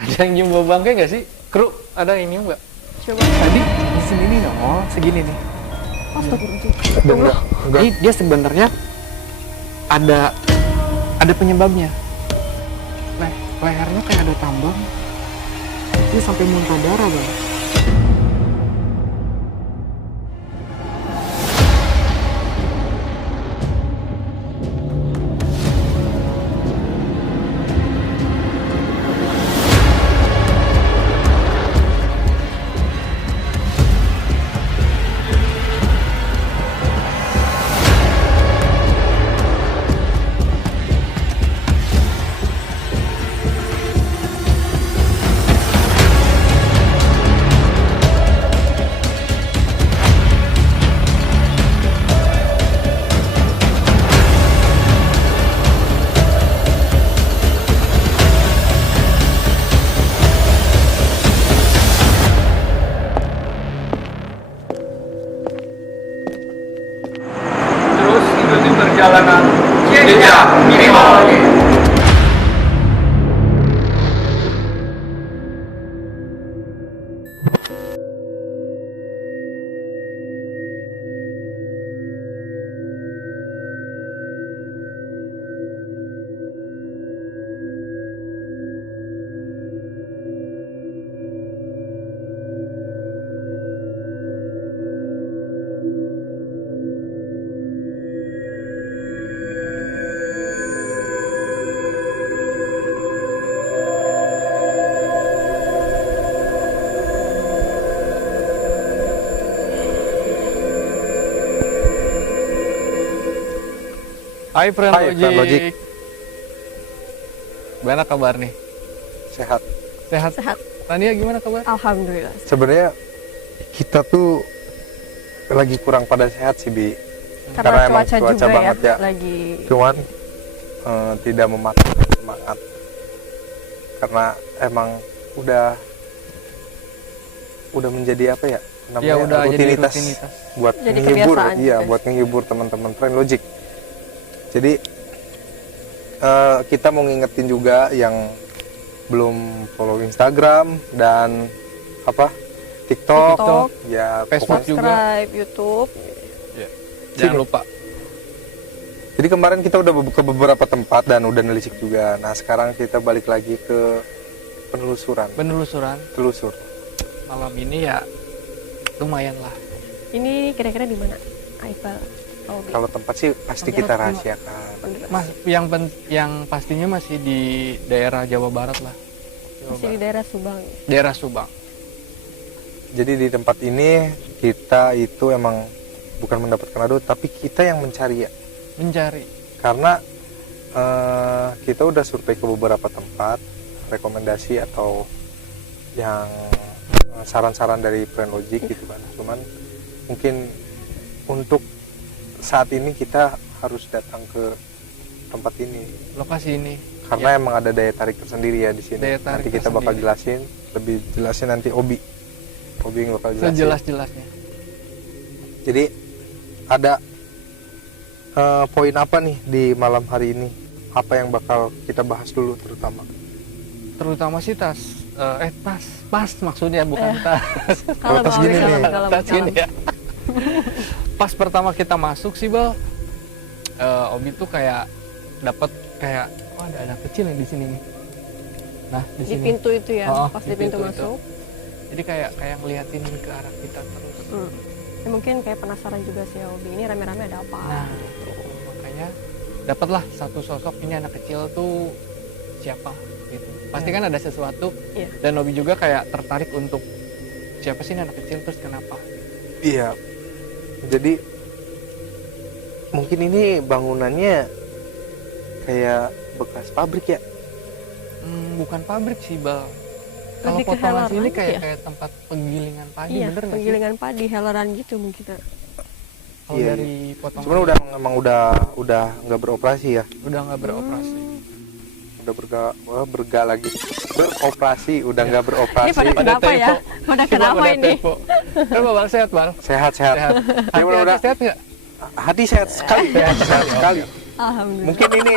Ada yang nyium bau bangkai nggak sih? Kru, ada yang nyium nggak? Coba. Tadi di sini nih, oh segini nih. Astagfirullah. Jadi dia sebenarnya ada penyebabnya. Lehernya kayak ada tambang. Dia sampai muntah darah, Bang. Terus ikuti perjalanan jejak minimal. Hai friend Hai, friend Logic. Gimana kabar nih? Sehat. Sehat? Sehat. Tania gimana kabar? Alhamdulillah. Sebenarnya kita tuh lagi kurang pada sehat sih, Bi. Karena emang cuaca cuaca juga banget ya. lagi. Cuman tidak mematahkan semangat. Karena emang udah menjadi apa ya? Namanya Ya udah jadi rutinitas rutinitas. buat Jadi menghibur, kebiasaan iya, juga. buat menghibur teman-teman friend Logic. Jadi kita mau ngingetin juga yang belum follow Instagram dan apa TikTok, TikTok, ya Facebook pokoknya. juga. subscribe YouTube. Jangan Sini. lupa. Jadi kemarin kita udah ke beberapa tempat dan udah nelisik juga. Nah sekarang kita balik lagi ke penelusuran, Penelusuran telusur. malam ini ya lumayan lah. Ini kira-kira di mana? Iqbal. Robi. Kalau tempat sih pasti kita rahasiakan. Mas, yang pastinya masih di daerah Jawa Barat lah. Jawa Masih di Barat. daerah Subang. Daerah Subang. Jadi di tempat ini kita itu emang bukan mendapatkan kado, tapi kita yang mencari ya. Mencari. Karena kita udah survei ke beberapa tempat, rekomendasi atau yang saran-saran dari friend Logic gitu kan. Cuman mungkin untuk saat ini kita harus datang ke tempat ini Lokasi ini. karena emang ada daya tarik tersendiri ya di sini. Daya tarik Nanti kita bakal tersendiri. jelasin, lebih jelasnya nanti Obi yang bakal jelasin. Sejelas-jelasnya. Jadi ada poin apa nih di malam hari ini? Apa yang bakal kita bahas dulu terutama? Terutama sih tas. Tas maksudnya bukan tas. Kalau tas gini nih. Tas gini ya. Pas pertama kita masuk sih Bal, Obi tuh kayak dapat kayak ada anak kecil yang di sini nih. Nah di Di sini. pintu itu ya, Oh, pas di di pintu pintu masuk. Jadi kayak ngeliatin ke arah kita terus. Ya, mungkin kayak penasaran juga sih ya, Obi. Ini rame-rame ada apa? Nah itu makanya dapatlah satu sosok ini anak kecil tuh siapa gitu. Pasti kan ada sesuatu. Iya. Dan Obi juga kayak tertarik untuk siapa sih ini anak kecil terus kenapa? Iya. Jadi mungkin ini bangunannya kayak bekas pabrik ya. Bukan pabrik sih Bal. Kalau Lebih ke potongan heleran sini gitu kayak ya? kayak tempat penggilingan padi, Iya, bener nggak sih? penggilingan padi, heleran gitu mungkin. Kalau Iya, dari potongan Cuman emang udah nggak beroperasi ya. udah nggak beroperasi. Udah berga lagi. Beroperasi, udah nggak beroperasi. Ini pada Pada kenapa ya? tempo. Pada Coba kenapa pada ini? tempo. Coba Bal, sehat Bal. Sehat. Sehat. Tapi udah Sehat nggak? hati sehat sekali. Sehat sekali. Alhamdulillah. Mungkin ini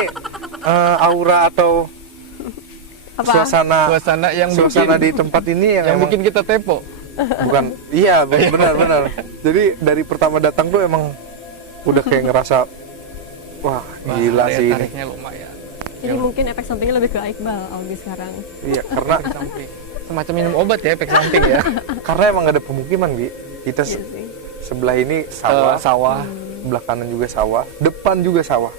aura atau Apa? Suasana yang suasana di bikin, tempat ini yang emang- bikin kita tepo. bukan iya benar jadi dari pertama datang tuh emang udah kayak ngerasa wah Wah, gila daya sih ini. tariknya lumayan. Jadi mungkin efek sampingnya lebih ke Iqbal Albi sekarang. Iya karena Efek samping. Semacam minum obat ya efek samping ya. karena emang gak ada pemukiman Bi. Kita Iya sih. sebelah ini sawah, Sawah. sebelah kanan juga sawah, depan juga sawah.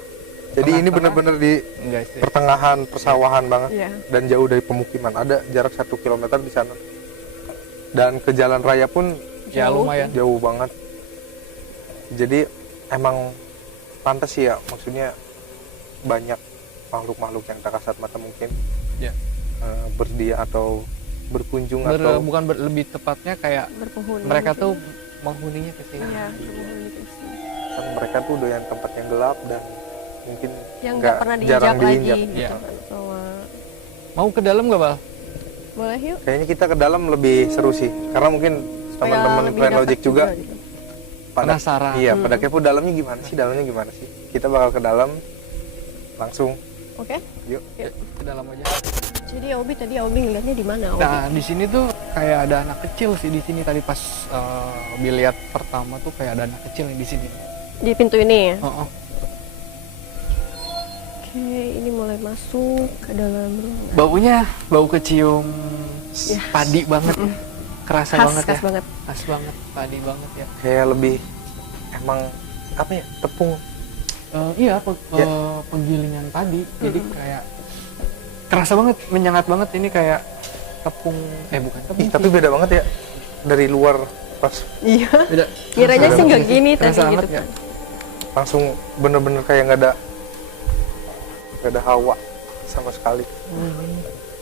Jadi ini Tengah-tengah. bener-bener di Enggak sih. pertengahan persawahan banget Iya. dan jauh dari pemukiman. Ada jarak 1 kilometer di sana. Dan ke jalan raya pun Ya Jauh. lumayan. jauh banget. Jadi emang pantas sih ya, maksudnya banyak makhluk-makhluk yang tak kasat mata mungkin Ya. berdia atau berkunjung atau Bukan lebih tepatnya kayak Berpenghuni. mereka mungkin. tuh menghuninya ke sini. Iya, berpenghuni ke sini. kan mereka tuh doyan tempat yang gelap dan mungkin Yang nggak pernah jarang diinjak lagi diinjak. gitu Iya. kan. Sama Mau ke dalam gak, Bal? boleh yuk. Kayaknya kita ke dalam lebih seru sih karena mungkin teman-teman Lebih Plan dapat Logic juga gitu. pada Penasaran. iya pada kepo dalamnya gimana sih kita bakal ke dalam langsung Oke. yuk. Ke dalam aja. Jadi Obi ngeliatnya di mana Obi? Nah, di sini tuh kayak ada anak kecil sih di sini tadi pas Obi lihat pertama tuh kayak ada anak kecil yang di sini. Di pintu ini ya. Oh, oh. Oke, ini mulai masuk ke dalam ruangan. Baunya bau kecium Ya. padi banget ya. Kerasa banget Khas ya. banget. Khas banget, padi banget ya. Kayak lebih emang apa ya tepung Iya, Ya. penggilingan padi. Jadi kayak kerasa banget, menyengat banget ini kayak tepung bukan tepung. Ih, tapi beda banget ya dari luar pas Iya. Beda. Kiranya Kerasa sih nggak banget gini Kerasa tadi banget gitu ya. kan. langsung bener-bener kayak nggak ada hawa sama sekali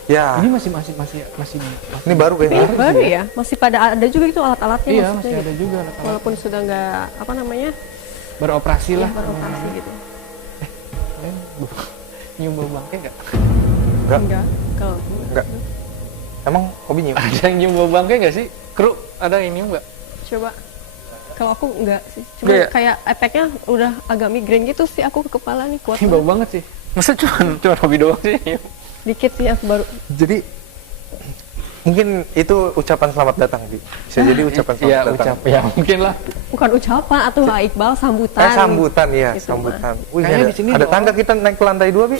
ya Ini masih ini baru Tapi kayaknya baru ya, masih pada ada juga itu alat-alatnya Iya, maksudnya masih gitu. ada juga alat-alat. Walaupun sudah nggak apa namanya Beroperasi lah. beroperasi gitu. Nyium bau bangke nggak? Enggak. Kalau enggak emang hobi nyium Ada yang nyium bau bangke nggak sih? Kru, ada yang nyium nggak? coba. Kalau aku enggak sih. Cuma Enggak ya? kayak efeknya udah agak migrain gitu sih aku ke kepala nih kuat Ini bau banget. banget sih. Masa cuma hobi doang sih? Dikit sih aku baru. jadi mungkin itu ucapan selamat datang Bi. Bisa jadi ucapan selamat Iya, datang ya mungkin lah. Bukan ucapan atau Iqbal sambutan. sambutan ya Gitu, sambutan wih Kayaknya ada, di sini ada doang. tangga kita naik ke lantai 2 Bi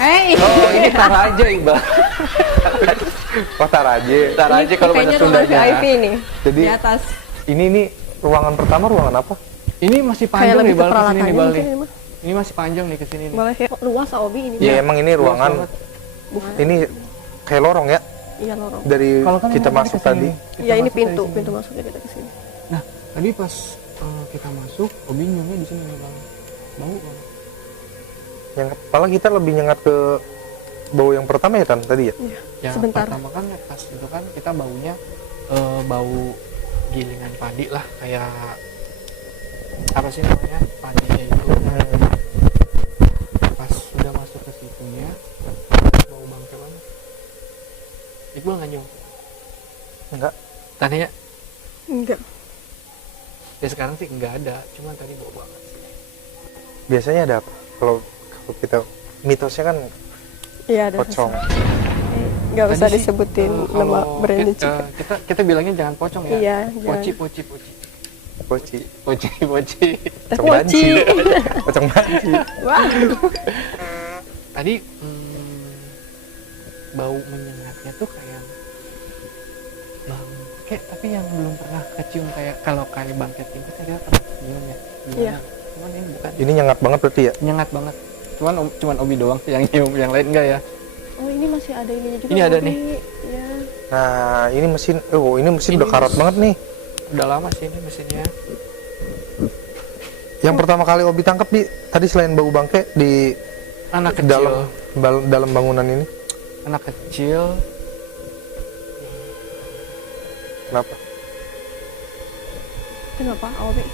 Oh, ini Taraja, Iqbal. wah Taraje Taraja kalau bahasa kayaknya ruangan Sundanya. VIP nih. Jadi- Di atas. ini ruangan pertama ruangan apa Ini masih Kayak panjang nih, lebih ke Bal, kesini nih, peralatannya Bal. mungkin nih. ini mah. Ini masih panjang nih kesini nih. Boleh ya. Luas Obi ini. ya mah. emang ini ruangan banget. ini kayak lorong ya Iya lorong. dari Kalau kan kita emang masuk kesini tadi nih. Kita Iya ini masuk dari pintu sini. masuknya kita ke sini. Nah, tadi pas kita masuk, Obi nyiumnya di sini nih, Bang. Bau banget. yang kepala kita lebih nyengat ke bau yang pertama ya Tan tadi ya Iya. Yang Sebentar. pertama kan pas itu kan kita baunya bau gilingan padi lah, kayak apa sih namanya, padinya itu. Pas sudah masuk ke situnya, bau bangke banget. Iqbal nggak nyium? enggak Tanya. Enggak. Ya sekarang sih nggak ada, cuman tadi bau banget. biasanya ada apa kalau kita mitosnya kan Iya ada. pocong Enggak usah Tadi sih, disebutin kalau nama brandnya kita, juga. kita bilangnya jangan pocong ya. Iya, Poci, jangan. poci, poci. poci Poci, poci. Teh pocong banci poci. pocong banci Wah. Tadi bau menyengatnya tuh kayak bangke, tapi yang belum pernah kecium kayak kalau kayak bangke tingkat kita pernah cium ya. Gimana? Iya. Cuman ini bukan. ini nyengat banget berarti ya Nyengat banget. Cuman Obi doang sih yang nyium, yang lain enggak ya. Oh ini masih ada ininya juga. Ini ada Obi. nih. Ya. nah ini mesin ini mesin Ini udah karat banget nih Udah lama sih ini mesinnya. yang pertama kali Obi tangkap di tadi selain bau bangke di Anak kecil. dalam bangunan ini Anak kecil. kenapa Kenapa Obi?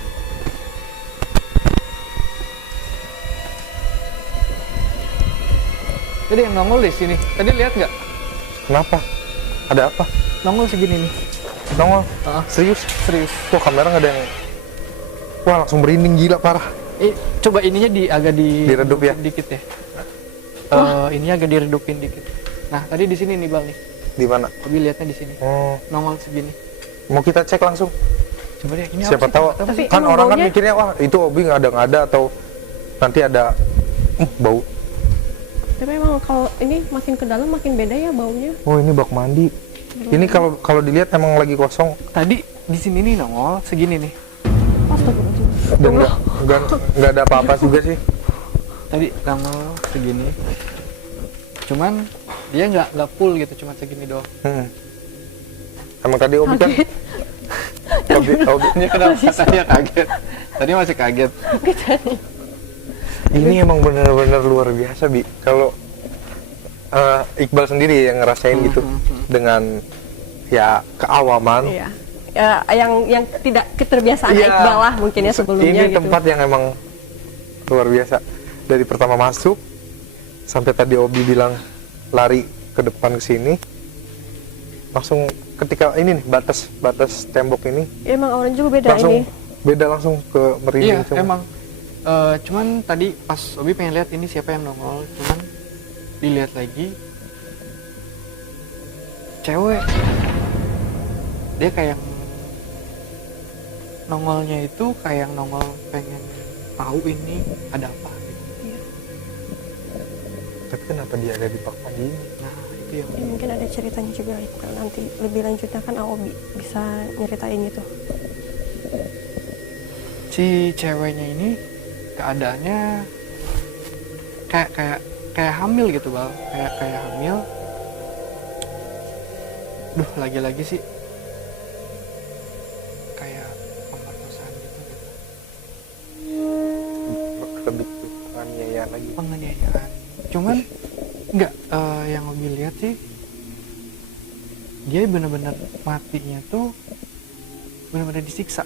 Tadi yang nongol di sini. Tadi lihat nggak? kenapa ada apa Nongol segini nih. nongol Ah, serius serius. wah kamera nggak ada yang wah langsung merinding gila parah Coba ininya agak Diredup ya? dikit ya. Ininya agak diredupin dikit. Nah tadi di sini nih Bal nih. Di mana? Obi lihatnya di sini. Oh, Nongol segini. mau kita cek langsung. Coba deh ini Siapa apa sih? tahu Tempat apa Tapi sih? kan emang orang kan baunya- mikirnya wah itu Obi nggak ada atau nanti ada bau. Tapi emang kalau ini makin ke dalam makin beda ya baunya. Oh ini bak mandi. Ini kalau dilihat emang lagi kosong. Tadi di sini nih nongol segini nih. Astagfirullahaladzim. Dan nggak ada apa-apa juga sih. Tadi nongol segini. Cuman dia nggak full gitu, cuma segini doang. Emang tadi Obi kan Obi Ini kenapa saya kaget? Tadi masih kaget. ini emang bener-bener luar biasa Bi. Kalau Iqbal sendiri yang ngerasain gitu dengan ya keawaman. Iya. Ya, yang tidak keterbiasaan Iya. Iqbal lah mungkin ya sebelumnya Ini gitu. tempat yang emang luar biasa. Dari pertama masuk sampai tadi Obi bilang lari ke depan ke sini, langsung ketika ini nih batas tembok ini Ya, emang awalnya juga beda langsung ini. beda langsung ke merinding Iya semua. emang. Cuman tadi pas Obi pengen lihat ini siapa yang nongol, cuman dilihat lagi cewek. Dia kayak nongolnya itu kayak nongol pengen tahu ini ada apa. Tapi kenapa dia ada di bak mandi ini? Nah itu yang Ya, mungkin ada ceritanya juga itu. Nanti lebih lanjutnya kan Aobi bisa nyeritain gitu. si ceweknya ini keadaannya kayak hamil gitu Bal, kayak hamil. Duh lagi-lagi sih kayak pemerkosaan gitu. Lebih ke penganiayaan lagi. Penganiayaan. Cuman enggak, yang Obi lihat sih dia benar-benar matinya tuh benar-benar disiksa.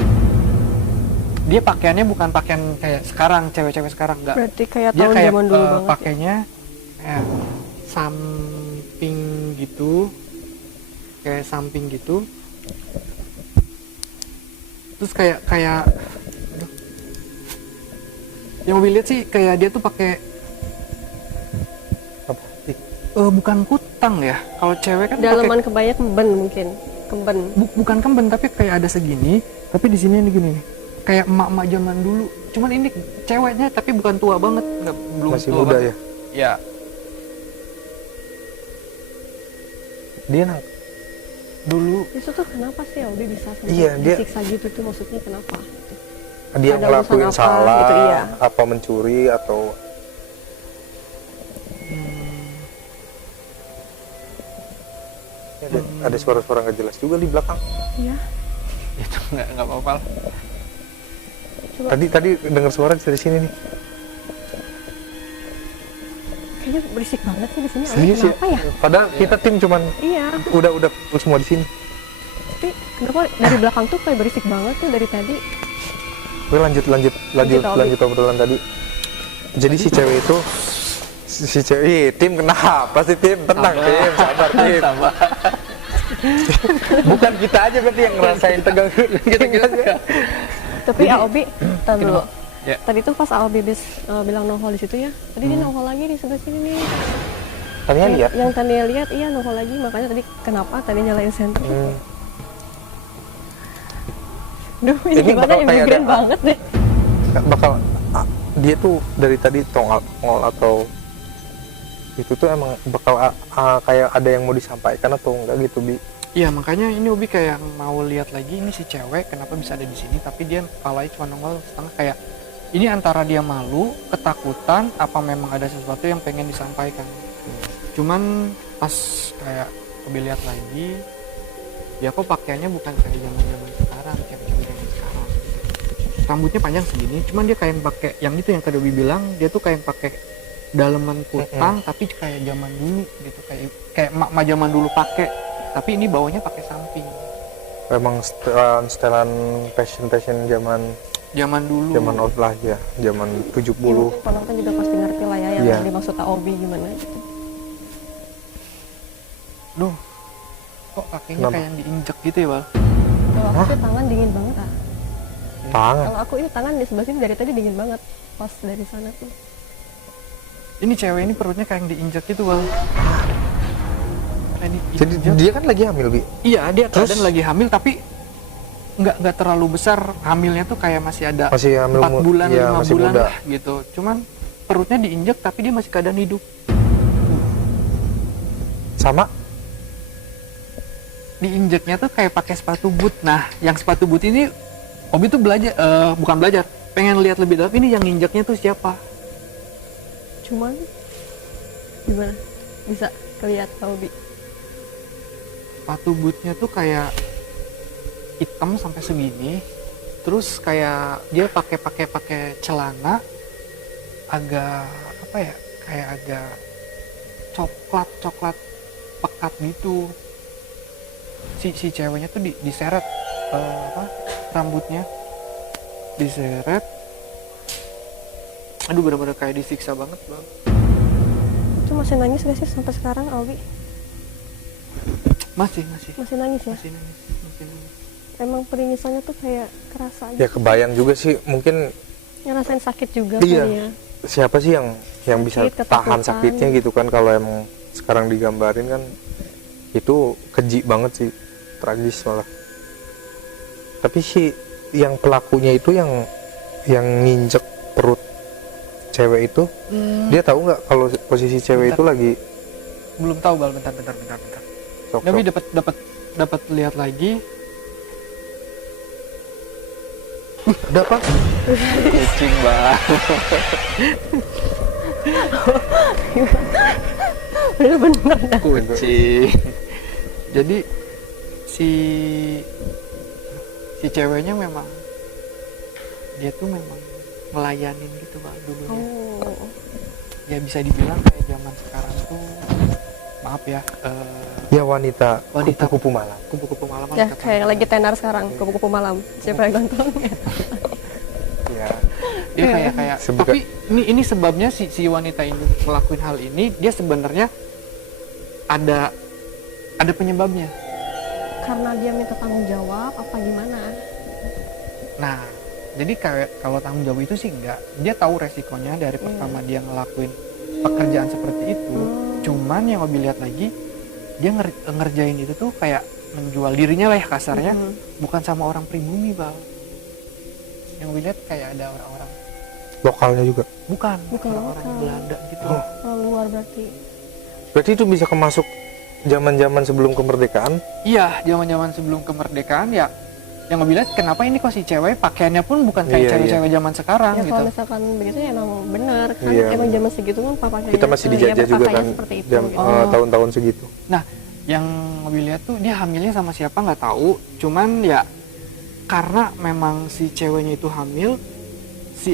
Dia pakaiannya bukan pakaian kayak sekarang, cewek-cewek sekarang, enggak. Berarti kayak Dia tahun kayak zaman dulu banget. pakainya kayak samping gitu, kayak samping gitu. Terus kayak aduh. Yang Obi lihat sih kayak dia tuh pakai Apa sih? bukan kutang ya. Kalau cewek kan pakai Dalaman kebaya kemben mungkin. Kemben. bukan kemben tapi kayak ada segini, tapi di sini ini gini nih. Kayak emak-emak zaman dulu. Cuman ini ceweknya tapi bukan tua banget, belum Masih tua muda banget. Ya. Dia Dulu Itu tuh kenapa sih Aobi bisa sampai Iya, dia- disiksa gitu tuh maksudnya kenapa? dia Ada ngelakuin urusan apa salah gitu, iya. apa mencuri atau ada suara-suara nggak jelas juga di belakang. Iya. itu nggak apa-apa lah. Tadi dengar suara dari sini nih. Kayaknya berisik banget sih di sini. Aobi Serius ya? kenapa ya? Padahal kita tim cuman Iya. udah full semua di sini. Tapi kenapa dari belakang tuh kayak berisik banget tuh dari tadi? Oke, lanjut obrolan tadi. Jadi si cewek itu si cewek, ih, tim kenapa sih tim? Tenang tim, sabar tim. Sabar. Bukan kita aja berarti yang ngerasain tegang. Kita Tapi Aobi, tar dulu. Ya. Tadi tuh pas Aobi bilang nongol di situ ya. Tadi dia nongol lagi di sebelah sini nih. Tanya lihat. Yang tadi lihat iya nongol lagi, makanya tadi kenapa tadi nyalain senter? Duh, ini Ini gimana bakal kayak imigran ada- banget deh. Bakal dia tuh dari tadi tongol atau itu tuh emang bakal kayak ada yang mau disampaikan atau enggak gitu Bi. Iya makanya ini Obi kayak mau lihat lagi ini si cewek kenapa bisa ada di sini, tapi dia kepalanya cuma nongol setengah, kayak ini antara dia malu, ketakutan, apa memang ada sesuatu yang pengen disampaikan. Cuman pas kayak Obi lihat lagi, dia kok pakaiannya bukan kayak zaman sekarang, cewek-cewek zaman sekarang. Rambutnya panjang segini, cuman dia kayak pakai yang itu yang tadi Obi bilang, dia tuh kayak pakai daleman kutang tapi kayak zaman dulu gitu, kayak mak zaman dulu pakai, tapi ini bawahnya pakai samping. Emang setelan fashion zaman dulu. zaman old lah ya, zaman 70. Mungkin penonton juga pasti ngerti lah ya yang Iya. dimaksud Aobi gimana gitu. Duh, kok kakinya Kenapa? kayak yang diinjek gitu ya Bal? Kalau aku sih tangan dingin banget ah. Tangan. Kalau aku ini tangan di sebelah sini dari tadi dingin banget pas dari sana tuh. Ini cewek ini perutnya kayak yang diinjek gitu Bal. Jadi dia kan lagi hamil, Bi. iya dia Terus? keadaan lagi hamil tapi nggak terlalu besar hamilnya tuh, kayak masih ada Masih hamil 4 bulan iya, 5 masih bulan muda. lah gitu, cuman perutnya diinjek tapi dia masih keadaan hidup. Sama Diinjeknya tuh kayak pakai sepatu boot. Nah yang sepatu boot ini Obi tuh belajar, bukan belajar, pengen lihat lebih dalam ini yang injeknya tuh siapa. Cuman gimana bisa kelihatan Kak Obi? Sepatu bootnya tuh kayak hitam sampai segini, terus kayak dia pakai celana agak apa ya, kayak agak coklat pekat gitu. Si ceweknya tuh diseret rambutnya diseret, aduh bener-bener kayak disiksa banget bang. Itu masih nangis gak sih sampai sekarang Obi? Masih Nangis ya? masih nangis. Emang peringisannya tuh kayak kerasa ya kebayang juga sih, mungkin ngerasain sakit juga iya. kali ya. Siapa sih yang bisa Sakit, tahan ketakutan. sakitnya gitu kan, kalau emang sekarang digambarin kan itu keji banget sih, tragis malah. Tapi sih yang pelakunya itu yang nginjek perut cewek itu, dia tahu nggak kalau posisi cewek itu lagi Belum tahu bal, bentar. sok. Tapi dapat lihat lagi. Ada apa? Kucing bang. Bener-bener dah. Kucing. Jadi si ceweknya memang dia tuh memang ngelayanin gitu bang dulunya. Oh. Ya bisa dibilang kayak zaman sekarang tuh, maaf ya, Ya wanita Wanita. kupu-kupu malam. kupu-kupu malam. Ya kata- kayak lagi tenar sekarang, kupu-kupu malam. Siapa yang nonton? Ya. dia kayak Sebenernya- tapi ini sebabnya si wanita ini ngelakuin hal ini, dia sebenarnya ada penyebabnya. Karena dia minta tanggung jawab apa gimana? Nah jadi kayak kalau tanggung jawab itu sih enggak, dia tahu resikonya dari pertama dia ngelakuin pekerjaan seperti itu. Cuman yang Obi lihat lagi, dia ngerjain itu tuh kayak menjual dirinya lah ya kasarnya, bukan sama orang pribumi bang. Yang Obi lihat kayak ada orang-orang Lokalnya juga. bukan Bukan orang-orang lokal. Belanda gitu. Luar berarti. Berarti itu bisa kemasuk zaman-zaman sebelum kemerdekaan. Iya, zaman-zaman sebelum kemerdekaan ya. Yang Obi lihat kenapa ini kok si cewek pakaiannya pun bukan kayak Iya, cewek-cewek zaman sekarang Ya gitu. kalau misalkan begitu ya emang bener kan, Iya. emang zaman segitu kan pakaiannya Kita masih dijajah juga kan seperti itu jam gitu. tahun-tahun segitu. Nah, yang Obi lihat tuh dia hamilnya sama siapa nggak tahu. Cuman ya karena memang si ceweknya itu hamil,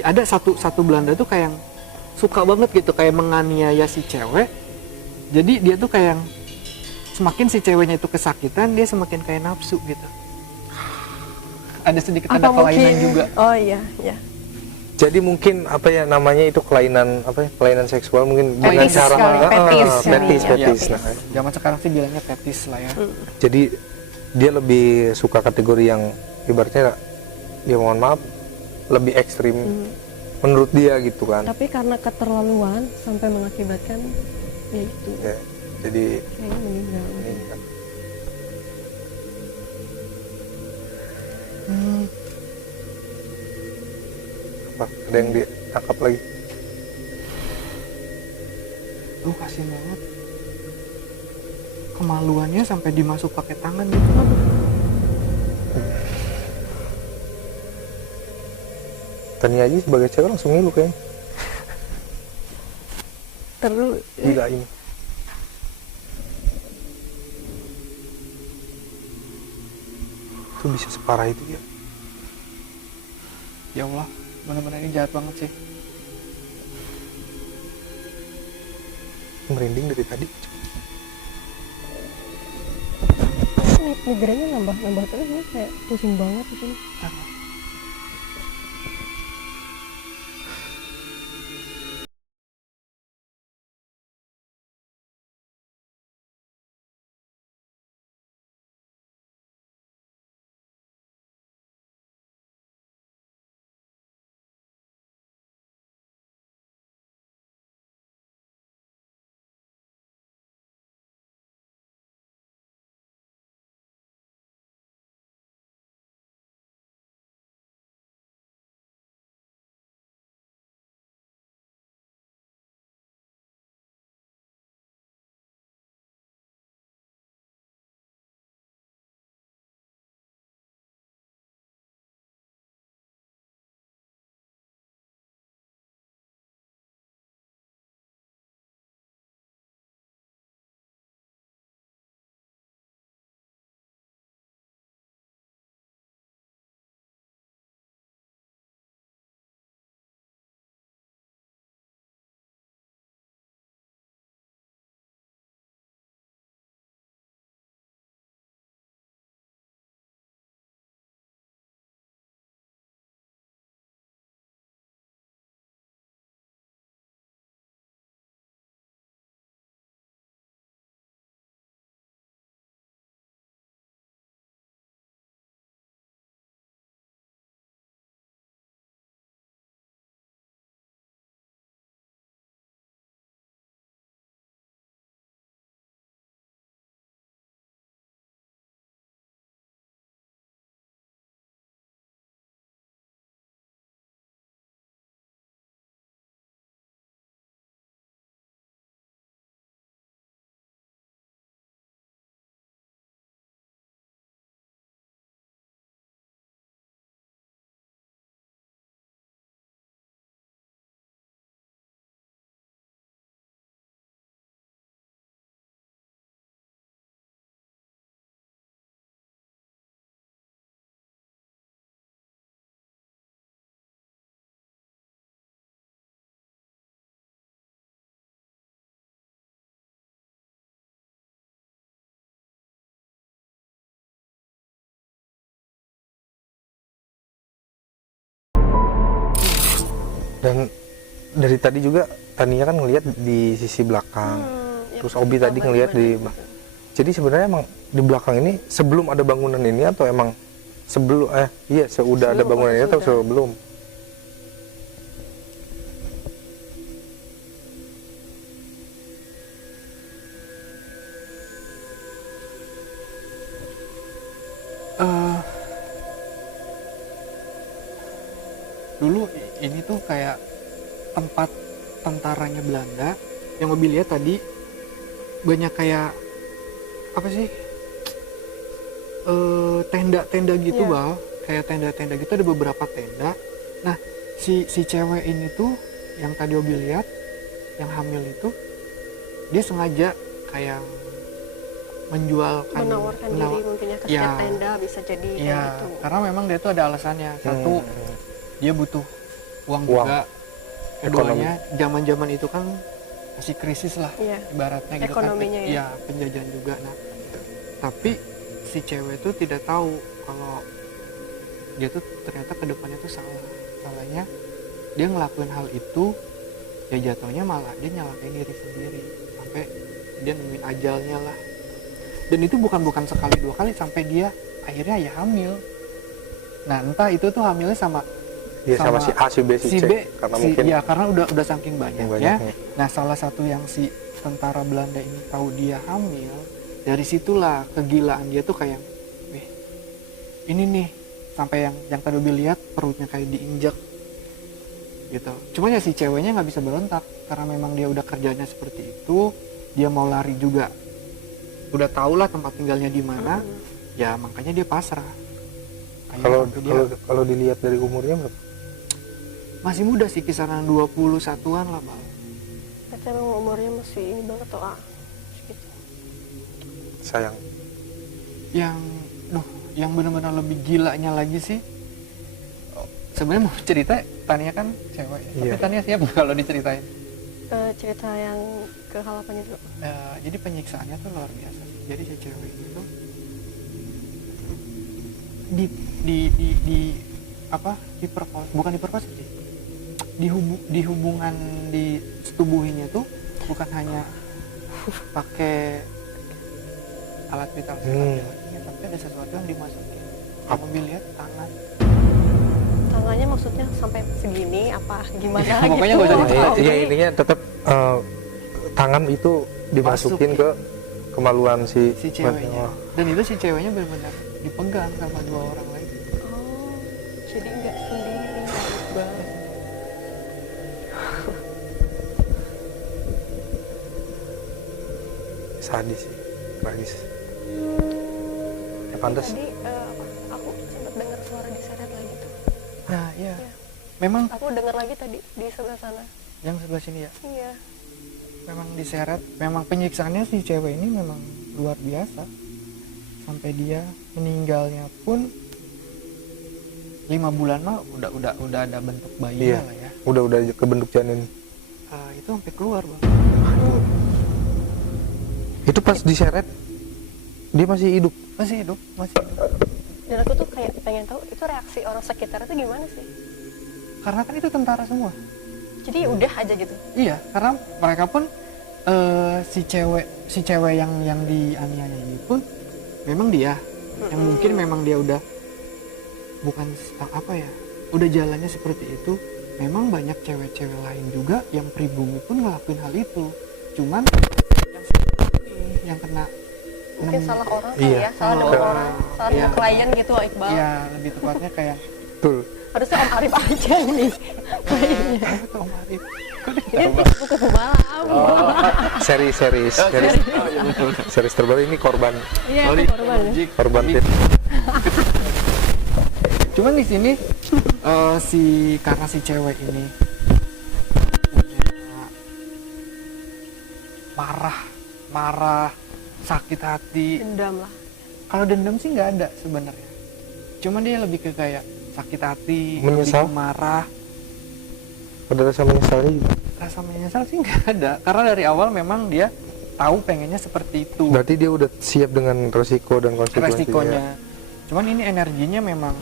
ada satu Belanda tuh kayak yang suka banget gitu kayak menganiaya si cewek. Jadi dia tuh kayak yang semakin si ceweknya itu kesakitan, dia semakin kayak nafsu gitu. Ada sedikit ada kelainan juga. Oh iya, ya. Jadi mungkin apa ya namanya itu kelainan seksual mungkin dengan Fetis cara kali, fetis kali ya. fetis. Iya, Nah, zaman sekarang sih bilangnya fetis lah ya. jadi dia lebih suka kategori yang ibaratnya ya mohon maaf lebih ekstrim menurut dia gitu kan. Tapi karena keterlaluan sampai mengakibatkan ya itu Ya, jadi kayaknya meninggal. apa ada yang ditangkap lagi. Tuh kasihan banget. Kemaluannya sampai dimasuk pakai tangan gitu. Tania aja sebagai cewek langsung ngilu kayaknya. Terus Gila ini. Itu bisa separah itu ya. Ya Allah, benar-benar ini jahat banget sih. Merinding dari tadi. migrainnya nambah terus ya, kayak pusing banget gitu. Ah, Dan dari tadi juga Tania kan ngelihat di sisi belakang, Ya, terus Obi tadi ngelihat di. Jadi sebenarnya emang di belakang ini sebelum ada bangunan ini atau emang sebelum sudah ada bangunan ini atau sebelum? Dulu ini tuh kayak tempat tentaranya Belanda. Yang Obi lihat tadi banyak kayak apa sih, tenda-tenda gitu, Iya. Bal, kayak tenda-tenda gitu, ada beberapa tenda. Nah, si cewek ini tuh yang tadi Obi lihat, yang hamil itu, dia sengaja kayak menjualkan, Menawarkan diri mungkin ya ke Ya. setiap tenda bisa jadi kayak Iya, gitu. karena memang dia tuh ada alasannya. Satu, dia butuh uang Uang. juga. Keduanya, zaman-zaman itu kan masih krisis lah, Iya. ibaratnya gitu Ekonominya kan. ya. Iya, penjajahan juga. Nah, tapi si cewek tuh tidak tahu kalau dia tuh ternyata kedepannya tuh salah. Salahnya dia ngelakuin hal itu, ya jatuhnya malah dia nyalahin diri sendiri sampai dia nemuin ajalnya lah. Dan itu bukan sekali dua kali, sampai dia akhirnya ya hamil. Nah, entah itu tuh hamilnya sama Sama si A, si B, si C. Karena mungkin ya karena udah saking banyaknya. banyaknya. Nah, salah satu yang si tentara Belanda ini tahu dia hamil, dari situlah kegilaan dia tuh kayak, ini nih, sampai yang tadi Obi lihat perutnya kayak diinjak gitu. Cuma ya si ceweknya nggak bisa berontak karena memang dia udah kerjanya seperti itu. Dia mau lari juga, udah tau lah tempat tinggalnya di mana. Ya makanya dia pasrah. Akhirnya waktu dia Kalau dilihat dari umurnya berapa? masih muda sih, kisaran 21-an lah, Bang. Tapi emang umurnya masih ini banget tuh segitu. Sayang. Yang benar-benar lebih gilanya lagi sih, sebenarnya mau cerita, Tania kan cewek, tapi Iya. Tania siap nggak kalau diceritain? Cerita yang ke halapannya dulu. Jadi penyiksaannya tuh luar biasa. Jadi si cewek itu bukan diperkosa sih, di hubungan di tubuhnya tuh bukan hanya pakai alat vital seperti tapi ada sesuatu yang dimasukin. Kamu lihat tangan. Tangannya maksudnya sampai segini apa gimana Ya, gitu? pokoknya nggak usah ditahu. Iya, intinya tetap tangan itu dimasukin ke kemaluan si ceweknya. Dan itu si ceweknya benar-benar dipegang sama dua orang lagi. Oh, jadi nggak sendiri. Banget. sadis sih, tragis. Ya pantas. Tadi aku sempat dengar suara diseret lagi tuh. Nah, iya. Iya. Memang Aku dengar lagi tadi di sebelah sana. yang sebelah sini ya, Iya. memang diseret. Memang penyiksaannya si cewek ini memang luar biasa. Sampai dia meninggalnya pun 5 bulan mah udah ada bentuk bayinya Iya. lah ya. Udah kebentuk janin. Itu sampai keluar, Bang. Itu pas diseret dia masih hidup. Masih hidup. Dan aku tuh kayak pengen tahu itu reaksi orang sekitar itu gimana sih? Karena kan itu tentara semua. Jadi udah aja gitu. Iya, karena mereka pun si cewek yang dianiaya ini pun memang dia yang mungkin memang dia udah bukan udah jalannya seperti itu. Memang banyak cewek-cewek lain juga yang pribumi pun ngelakuin hal itu. Cuman yang kena Mungkin salah orang Iya. kali ya, salah dengan orang, salah Iya. dengan klien gitu Iqbal. ya lebih tepatnya kayak Betul. Harusnya Om Arif aja nih. apa tuh Om Arif? Ini buku malam. Series terbaru ini korban Iya, korban ya. Cuman di sini karena si cewek ini punya marah, sakit hati. Dendam lah. Kalau dendam sih nggak ada sebenarnya. Cuman dia lebih ke kayak sakit hati, Menyesal? lebih ke marah. Ada rasa menyesalnya juga. Rasa menyesal sih nggak ada. Karena dari awal memang dia tahu pengennya seperti itu. Berarti dia udah siap dengan resiko dan konsekuensinya. Resikonya. Cuman ini energinya memang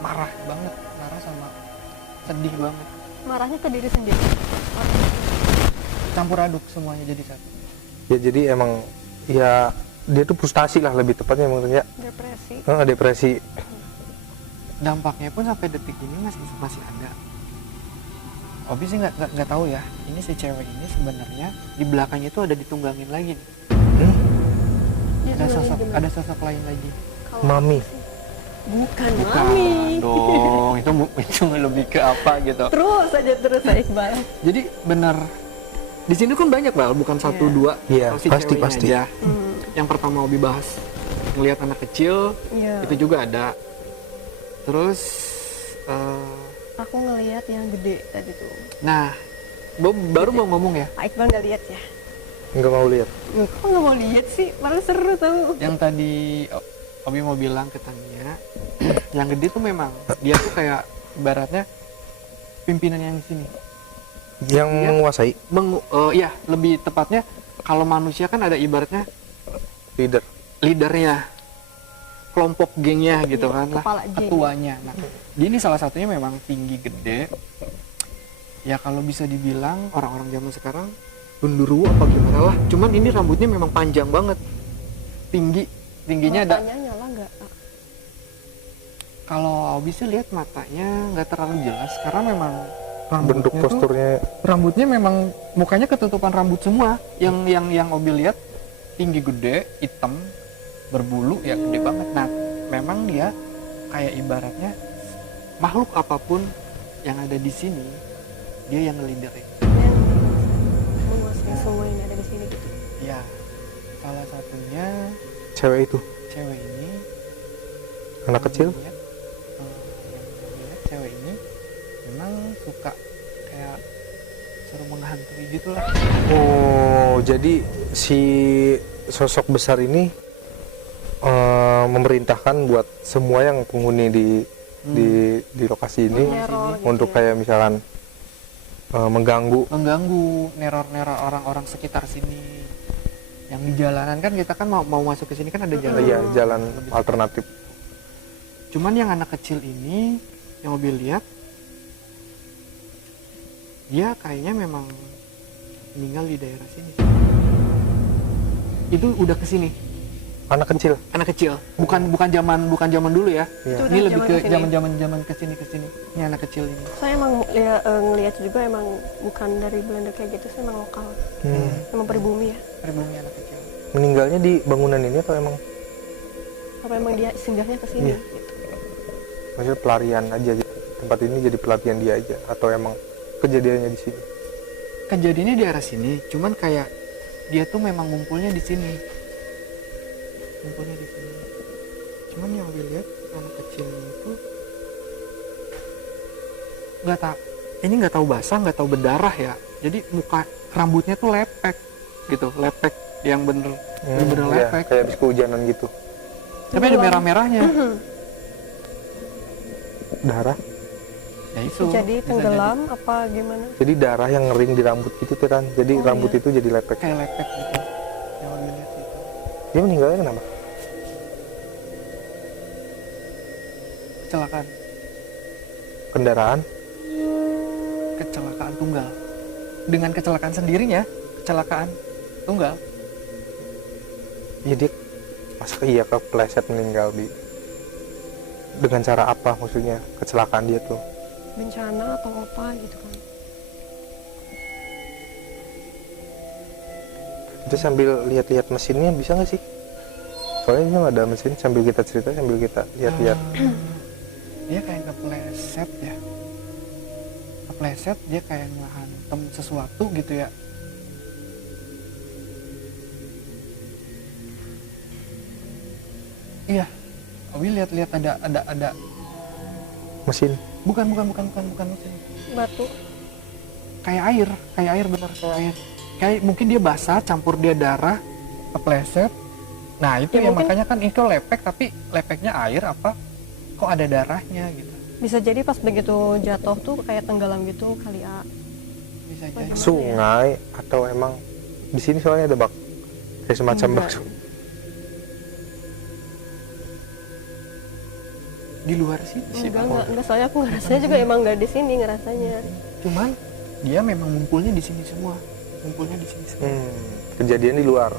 marah banget, marah sama sedih banget. Marahnya ke diri sendiri. campur aduk semuanya jadi satu. Ya jadi emang ya dia tuh frustasi lah lebih tepatnya emang ya. Depresi. Depresi. Dampaknya pun sampai detik ini masih ada. Obi sih nggak tahu ya. Ini si cewek ini sebenarnya di belakangnya itu ada ditunggangin lagi nih. Dia Ada tunggangin sosok gimana? ada sosok lain lagi. Kalau Mami. aku sih, Bukan Bukan mami. dong. Itu lebih ke apa gitu. Terus aja Iqbal. Jadi bener di sini kan banyak Bal, bukan satu Iya. dua. Iya, Kalau si pasti, ceweknya pasti. aja. Yang pertama Obi bahas ngelihat anak kecil Iya. itu juga ada. Terus Aku ngelihat yang gede tadi tuh. nah baru mau ngomong ya. Pak Iqbal nggak lihat ya? Nggak mau lihat. Kok nggak mau lihat sih? Malah seru tau. Yang tadi Obi mau bilang ke Tania, yang gede tuh memang dia tuh kayak ibaratnya pimpinan yang di sini. Yang Iya. menguasai Ya lebih tepatnya kalau manusia kan ada ibaratnya leader. leadernya, kelompok gengnya gitu Iya, kan lah, kepala geng. ketuanya. Nah, dia ini salah satunya memang tinggi gede. Ya kalau bisa dibilang orang-orang zaman sekarang genderuwo apa gimana lah. Cuman ini rambutnya memang panjang banget, tingginya ada. Matanya nyala nggak? Kalau bisa lihat matanya nggak terlalu jelas karena memang Bentuk rambutnya tuh- posturnya rambutnya memang mukanya ketutupan rambut semua. Yang Obi lihat tinggi gede, hitam, berbulu ya gede banget. Nah, memang dia kayak ibaratnya makhluk apapun yang ada di sini dia yang ngeliderin. Yang menguasai semua yang ada di sini gitu. Ya, salah satunya cewek itu cewek ini. anak kecil. Yang lihat cewek ini memang suka kayak suruh menghantui gitu lah. Oh, jadi si sosok besar ini memerintahkan buat semua yang penghuni di lokasi ini Meneror gitu untuk ya. kayak misalkan mengganggu. Mengganggu, neror-neror orang-orang sekitar sini. Yang di jalanan kan kita kan mau masuk ke sini kan ada jalan. Iya, jalan alternatif. Cuman yang anak kecil ini yang mobil lihat dia kayaknya memang meninggal di daerah sini. Itu udah ke sini. Anak kecil. Anak kecil. Bukan zaman dulu ya. Iya. Itu Ini udah lebih ke zaman zaman ke sini. Ini anak kecil ini. Saya emang ngelihat juga emang bukan dari Belanda kayak gitu, saya emang lokal. Emang pribumi ya. Pribumi anak kecil. Meninggalnya di bangunan ini atau emang Apa emang dia singgahnya ke sini Iya. gitu. maksudnya pelarian aja gitu. Tempat ini jadi pelarian dia aja atau emang kejadiannya di sini? Kejadiannya di daerah sini, cuman kayak dia tuh memang ngumpulnya di sini. Ngumpulnya di sini. Cuman yang gue lihat anak kecil itu nggak tahu basah, nggak tahu berdarah ya. Jadi rambutnya tuh lepek gitu, lepek yang bener Iya, lepek. kayak habis kehujanan gitu. Tapi ada merah-merahnya. Darah. Ya itu. Jadi bisa tenggelam apa gimana? Jadi darah yang ngering di rambut gitu Tiran. Jadi Oh, rambut iya. itu jadi lepek. jadi kayak lepek gitu. Yang gue lihat itu. Dia meninggalnya kenapa? Kecelakaan Kendaraan. tunggal. Dengan kecelakaan sendirinya, kecelakaan tunggal. Jadi masa iya kepleset meninggal dengan cara apa maksudnya kecelakaan dia tuh? Bencana atau apa gitu kan. Kita sambil lihat-lihat mesinnya bisa nggak sih? Soalnya ini nggak ada mesin, sambil kita cerita sambil kita lihat-lihat. Dia kayak kepleset ya. Kepleset dia kayak ngehantem sesuatu gitu ya. Iya. Owi lihat-lihat ada Mesin. bukan mesin. Batu. Kayak air benar kayak air. Kayak mungkin dia basah campur dia darah kepleset. Nah, itu Ya, ya, mungkin- makanya kan itu lepek tapi lepeknya air apa? Kok ada darahnya gitu. Bisa jadi pas begitu jatuh tuh kayak tenggelam gitu kali A. Bisa Bagaimana? jadi. Sungai atau emang di sini soalnya ada bak kayak semacam bak. Enggak. Di luar sih Enggak, soalnya aku ngerasanya juga emang nggak di sini ngerasanya. cuman dia memang ngumpulnya di sini semua. Kejadian di luar.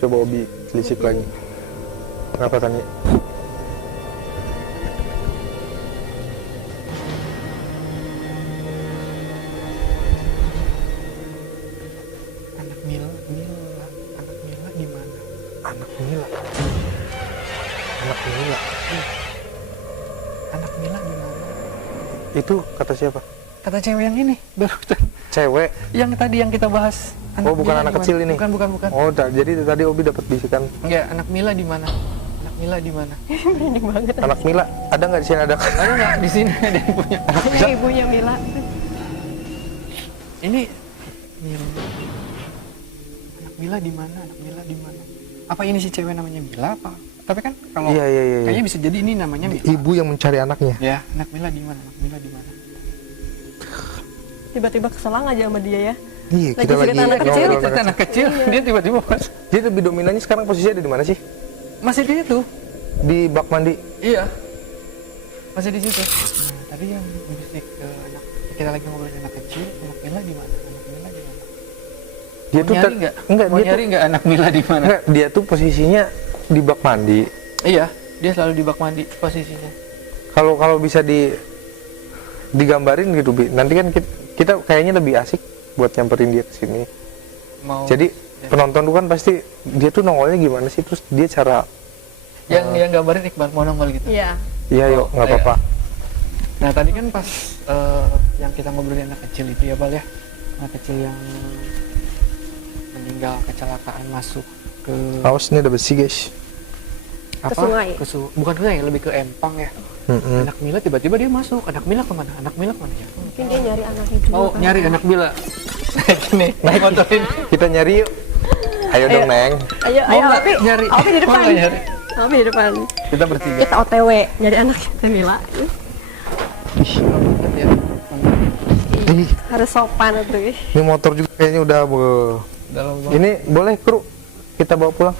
Coba Obi telisik lagi. Kenapa tanya? Anak Mila di mana? Anak Mila. Anak Mila. Anak Mila di mana? Itu kata siapa? Kata cewek yang ini barusan. Cewek. Yang tadi yang kita bahas. Oh, bukan Mila anak di kecil mana? ini. Bukan. Oh, jadi tadi Obi dapat bisikan Enggak, anak Mila di mana? Anak Mila di mana? Merinding banget. anak Mila. Ada nggak di sini ada? Ada nggak di sini ada yang punya? Ini ibunya Mila. Ini Mila. Anak Mila di mana? Anak Mila di mana? Apa ini si cewek namanya Mila apa? Tapi kan kalau Iya. kayaknya bisa jadi ini namanya Mila. Ibu yang mencari anaknya. Ya, anak Mila di mana? Anak Mila di mana? Tiba-tiba keselang aja sama dia ya. Iya, Lagi kita lagi cerita anak kecil, ngobrol Cerita anak kecil, dia tiba-tiba pas. Dia lebih dominannya sekarang posisinya ada di mana sih? Masih di itu. Di bak mandi. Iya. Masih di situ. Nah, tadi yang bisik ke anak, kita lagi ngobrolin anak kecil, anak Mila di mana? Anak Mila di mana? Dia Mau tuh nyari nggak? enggak, Mau dia nyari nggak anak Mila di mana? enggak, dia tuh posisinya di bak mandi. Iya, dia selalu di bak mandi posisinya. Kalau bisa digambarin gitu, Bi. Nanti kan kita kayaknya lebih asik buat nyamperin dia ke sini. Mau Jadi penonton tuh kan pasti dia tuh nongolnya gimana sih, terus dia cara yang gambarin Iqbal mau nongol gitu. Iya. iya yuk nggak Iya. apa-apa. Nah tadi kan pas yang kita ngobrolin anak kecil itu ya Bal ya, anak kecil yang meninggal kecelakaan masuk ke Awas ini ada besi guys. Ke sungai. Bukan sungai, lebih ke empang ya. Anak Mila tiba-tiba dia masuk. Anak Mila kemana? Anak Mila kemana ya? Mungkin dia nyari anaknya juga. Oh kan. nyari anak Mila. Gini, naik motor ini. Kita nyari yuk. Ayo dong Neng. Ayo, Mau nggak Opi. nyari? Opi di Mau depan. nggak nyari? Opi di depan. Kita bertiga. Kita OTW nyari anaknya Mila. Banget ya. Ih, Harus sopan tuh. ini motor juga kayaknya udah Dalam banget. Ini boleh kru kita bawa pulang.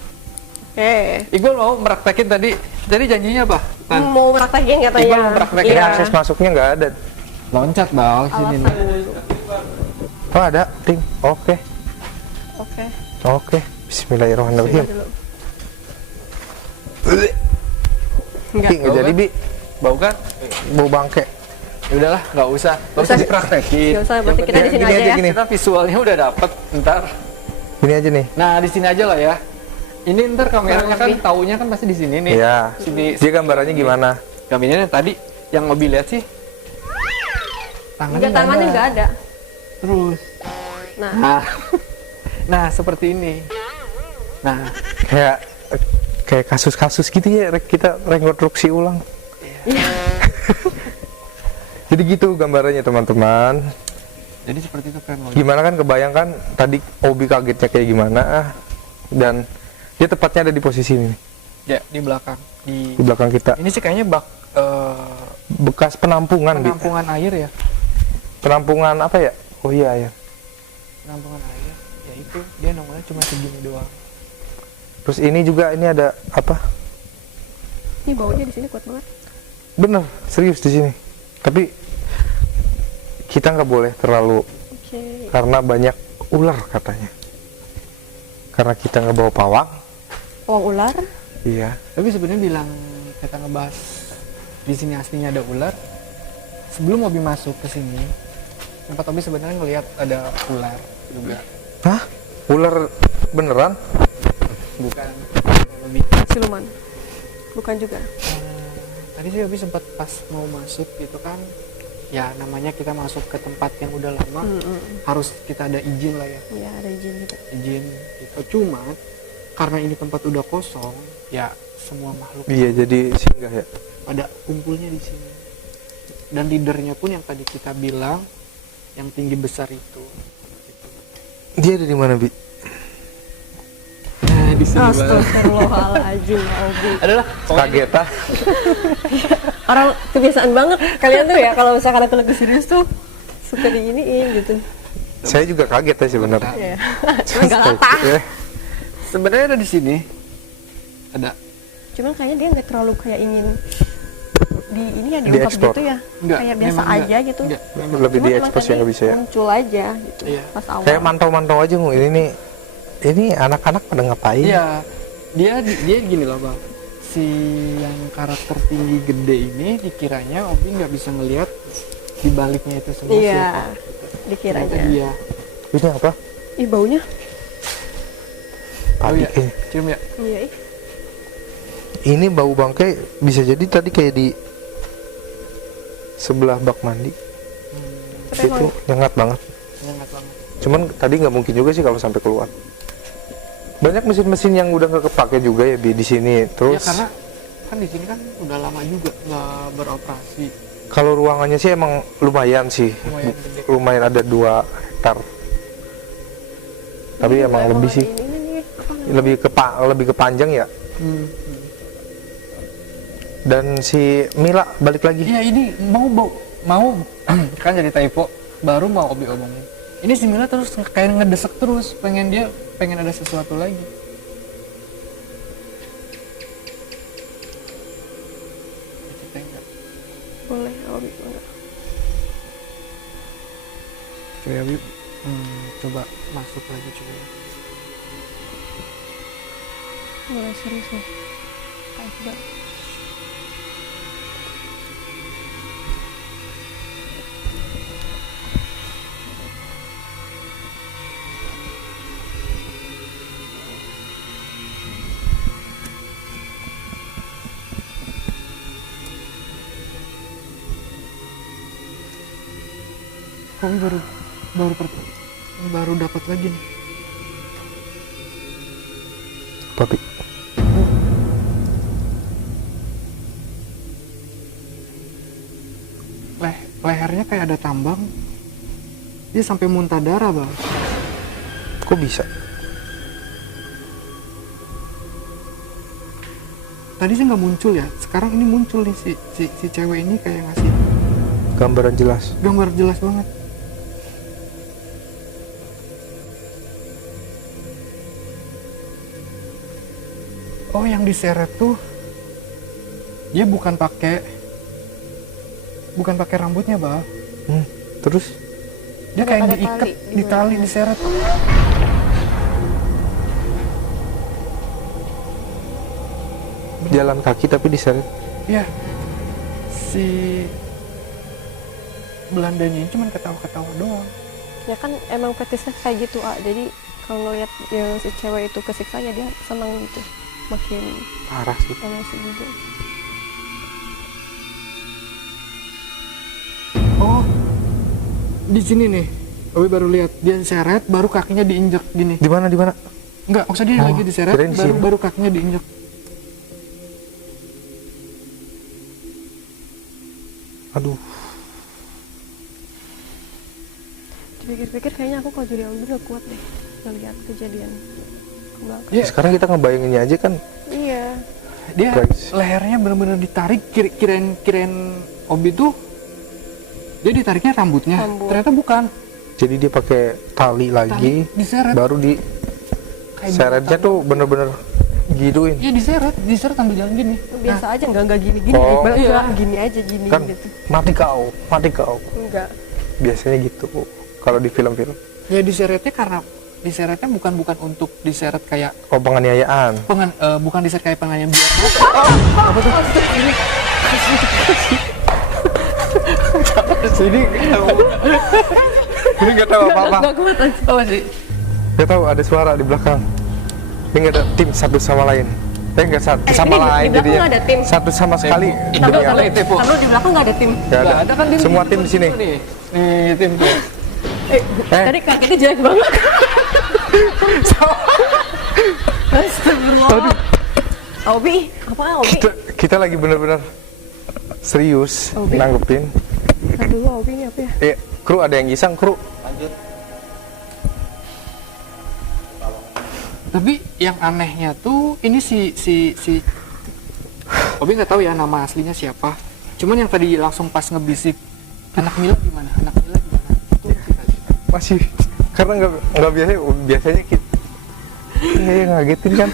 Iqbal mau meraktekin tadi janjinya apa? Tan? Mau praktekin katanya. Iqbal mau praktekin. Ini Iya. akses masuknya nggak ada. Loncat Bal sini Alasan nih. dulu. Oh ada, ting. Oke. Oke. Oke. Bismillahirrahmanirrahim. Dulu. Ih, nggak jadi Bi. Bau kan? Bau bangke. Ya udahlah, nggak usah. Nggak usah dipraktekin. Nggak usah, berarti kita di sini Gini aja aja, ya. gini. Kita visualnya udah dapet ntar. Gini aja nih. Nah di sini aja lah ya. Ini ntar kameranya kan lebih. taunya kan pasti di sini nih. Iya. Sini. Dia gambarannya gimana? Gambarnya tadi yang mobil lihat sih. Enggak, tangannya nggak ada. Terus. Nah, Nah, nah seperti ini. Nah, Kayak kasus-kasus gitu ya, kita rekonstruksi ulang. Jadi gitu gambarannya teman-teman. jadi seperti itu kan loh. Gimana kan kebayangkan tadi Obi kagetnya kayak gimana, dan dia tepatnya ada di posisi ini, Ya di belakang. di belakang kita. Ini sih kayaknya bak Bekas penampungan, Bi. penampungan air ya. Penampungan apa ya? Oh iya ya. Penampungan air. Ya itu dia nongolnya cuma segini doang. Terus ini juga ini ada apa? ini baunya di sini kuat banget. Bener, serius di sini. Tapi kita nggak boleh terlalu Oke. karena banyak ular katanya. Karena kita nggak bawa pawang. Uang ular. Iya. Tapi sebenarnya bilang kita ngebahas di sini aslinya ada ular. Sebelum Obi masuk ke sini, tempat Obi sebenarnya ngelihat ada ular juga. Hah? Ular beneran? Bukan lebih. Siluman. Bukan juga. Tadi sih Obi sempat pas mau masuk gitu kan, ya namanya kita masuk ke tempat yang udah lama, harus kita ada izin lah ya, Iya, ada izin gitu. izin gitu. Cuma karena ini tempat udah kosong, ya semua makhluk Iya, jadi singgah ya. pada kumpulnya di sini. Dan leadernya pun yang tadi kita bilang, yang tinggi besar itu. Gitu. Dia ada di mana, Bi? Nah, di sini Bang. Astagfirullahaladzim, Obi. Adalah Kaget ah. Orang kebiasaan banget kalian tuh ya kalau misalkan aku lagi serius tuh suka diginiin gitu. Saya juga kaget ya sebenarnya. Ya. Cuma nggak latah. Ya. sebenarnya ada di sini. Ada. Cuman kayaknya dia nggak terlalu kayak ingin di ini ya diungkap Diekspor. gitu ya. Enggak, Kayak biasa memang aja enggak. gitu. Enggak, memang. Lebih Cuma diekspos ya tadi nggak bisa ya. muncul aja gitu Iya. pas awal. Kayak mantau-mantau aja Ngu. Ini anak-anak pada ngapain? Iya, dia gini loh bang, si yang karakter tinggi gede ini dikiranya Obi nggak bisa ngelihat di baliknya itu semua Iya, siapa. dikiranya. Ternyata dia. Ini apa? Ih baunya. Oh Padi iya, kayaknya. cium ya. Iya ih. Ini bau bangkai bisa jadi tadi kayak di sebelah bak mandi. Tapi Itu nyengat banget. Nyengat banget. Cuman tadi nggak mungkin juga sih kalau sampai keluar. Banyak mesin-mesin yang udah nggak kepake juga ya di sini. Terus Ya karena kan di sini kan udah lama juga nggak beroperasi. kalau ruangannya sih emang lumayan sih. Lumayan gede. Lumayan ada 2 hektar. Tapi Ini emang kayak lebih ada sih. ini nih, apa namanya? Lebih ke panjang ya. Hmm. Dan si Mila balik lagi. Iya ini mau kan jadi typo baru mau Obi omongin. Ini si Mila terus kayak ngedesek terus, pengen ada sesuatu lagi. Ceritain nggak? Boleh, Obi boleh. Coba Obi, coba masuk lagi coba. Mulai serius nih. Kayak coba. Obi baru dapat lagi nih. Tapi Lehernya kayak ada tambang. Dia sampai muntah darah bang. kok bisa? Tadi sih nggak muncul ya. Sekarang ini muncul nih si cewek ini kayak ngasih Gambaran jelas. gambar jelas banget. Oh yang diseret tuh dia bukan pakai rambutnya bang. Terus Dia kayak Ada diikat tali di tali diseret. jalan kaki tapi diseret. Ya si Belandanya ini cuma ketawa-ketawa doang. Ya kan emang fetisnya kayak gitu jadi kalau lihat yang si cewek itu kesiksa ya dia senang gitu, makin Parah sih. emosi gitu. Oh di sini nih Obi baru lihat dia diseret baru kakinya diinjek gini. Di mana? Enggak, maksudnya dia Oh, lagi diseret kirain di sini. baru kakinya diinjek. Aduh. Dipikir-pikir kayaknya aku kalau jadi Obi gak kuat deh ngeliat kejadian ke belakang. Dia Sekarang kita ngebayanginnya aja kan. Iya. dia Guys. lehernya benar-benar ditarik, kirain Obi tuh dia ditariknya rambutnya. Rambut. Ternyata bukan. Jadi dia pakai tali lagi, diseret. baru di Kayak seretnya tuh bener-bener giduin. Iya diseret sambil jalan gini. Biasa aja nggak gini-gini. Oh. Iya. Gini aja gini Kan gitu. mati kau. Enggak. Biasanya gitu kalau di film-film. Ya diseretnya karena diseretnya bukan untuk diseret kayak Oh, penganiayaan. bukan diseret kayak penganiayaan biar Apa tuh? Ini nggak tahu apa-apa. Nggak kuat aja. apa sih? Nggak tahu ada suara di belakang. Ini nggak ada tim satu sama lain. Nggak satu sama ini di lain belakang jadinya. nggak ada tim. Satu sama sekali. Tapi Demi kalau apa? itu, Po. Karena di belakang nggak ada tim. Nggak ada. Nggak ada kan dia Semua tim di sini. nih. Nih tim tuh. Tadi kakinya jelek banget. Astagfirullah. Obi, apa Obi? Kita lagi bener-bener serius Obi. nanggepin. Aduh, Obi ini apa ya? Kru ada yang iseng, kru. Tapi yang anehnya tuh ini si Obi nggak tahu ya nama aslinya siapa. Cuman yang tadi langsung pas ngebisik anak Mila gimana? Anak Mila gimana? Itu kita Masih karena nggak biasanya kita ngagetin kan.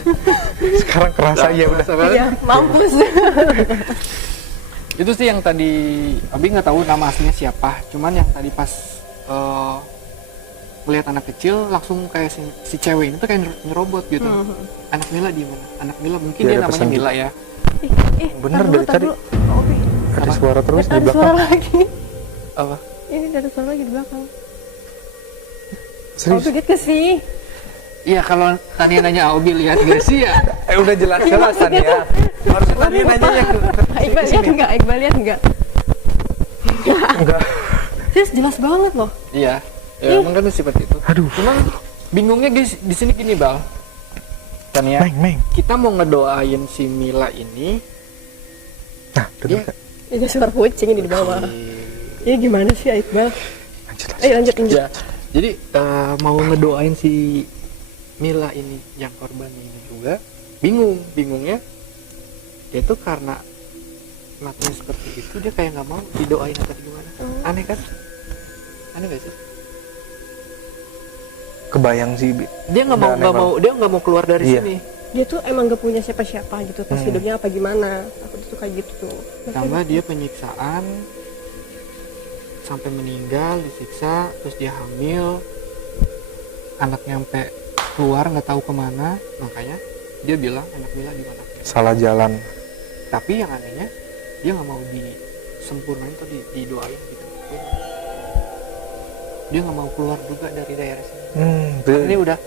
Sekarang kerasa ya udah. Iya, mampus. Itu sih yang tadi Abi nggak tahu nama aslinya siapa, cuman yang tadi pas melihat anak kecil langsung kayak si cewek ini tuh kayak nyerobot gitu. Anak Mila di mana? Anak Mila mungkin Dia dia ada namanya pesan Mila ya. Bener tar dari dulu, tar tadi. dulu. Oh, Obi. Ada suara terus di Ada belakang. suara lagi. Apa? Ini ada suara lagi di belakang. Serius? Obi gitu sih. Iya kalau Tania nanya Abi lihat gak sih ya? Udah jelas-jelas tadi ya. Harusnya tadi nanyanya ke Iqbal lihat enggak? Iqbal lihat enggak? enggak. Serius jelas banget loh. Iya. Ya emang kan seperti itu. Aduh. Cuman bingungnya guys di sini gini Bal. Tania, Meng. kita mau ngedoain si Mila ini. Nah, Dia duduk. Ini suara kucing ini di bawah. Ini gimana sih Iqbal? Lanjut. Ayo lanjut. Ya, jadi mau ngedoain si Mila ini yang korban ini juga bingungnya dia tuh karena matinya seperti itu dia kayak nggak mau didoain atau gimana. Aneh kan? Aneh gak sih? Kebayang sih, Bi. Dia nggak mau keluar dari Iya. sini. Dia tuh emang gak punya siapa-siapa gitu pas hidupnya apa gimana. Aku tuh kayak gitu tuh. Tambah dia penyiksaan sampai meninggal, disiksa, terus dia hamil, anaknya sampai keluar nggak tahu kemana, makanya dia bilang anak Mila di mana. Salah jalan. Tapi yang anehnya dia nggak mau disempurnain atau didoain gitu. Dia nggak mau keluar juga dari daerah sini. Ini udah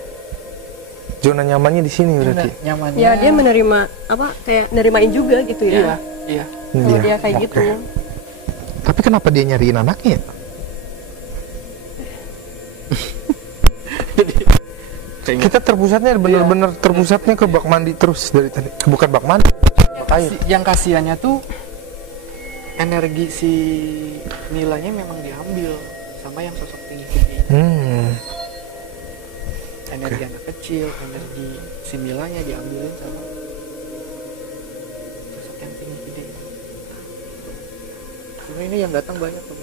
Zona nyamannya di sini berarti. nyamannya. Ya dia menerima apa kayak nerimain juga gitu Iya, ya. iya. Kalau Iya, dia kayak oke. gitu. Tapi kenapa dia nyariin anaknya? Kayaknya Kita terpusatnya bener-bener terpusatnya ke bak mandi terus dari tadi. Bukan bak mandi, bak air. yang kasihannya tuh energi si Milanya memang diambil sama yang sosok tinggi-tinggi. Energi anak kecil, energi si Milanya diambilin sama sosok yang tinggi gede. Cuma ini yang datang banyak tuh.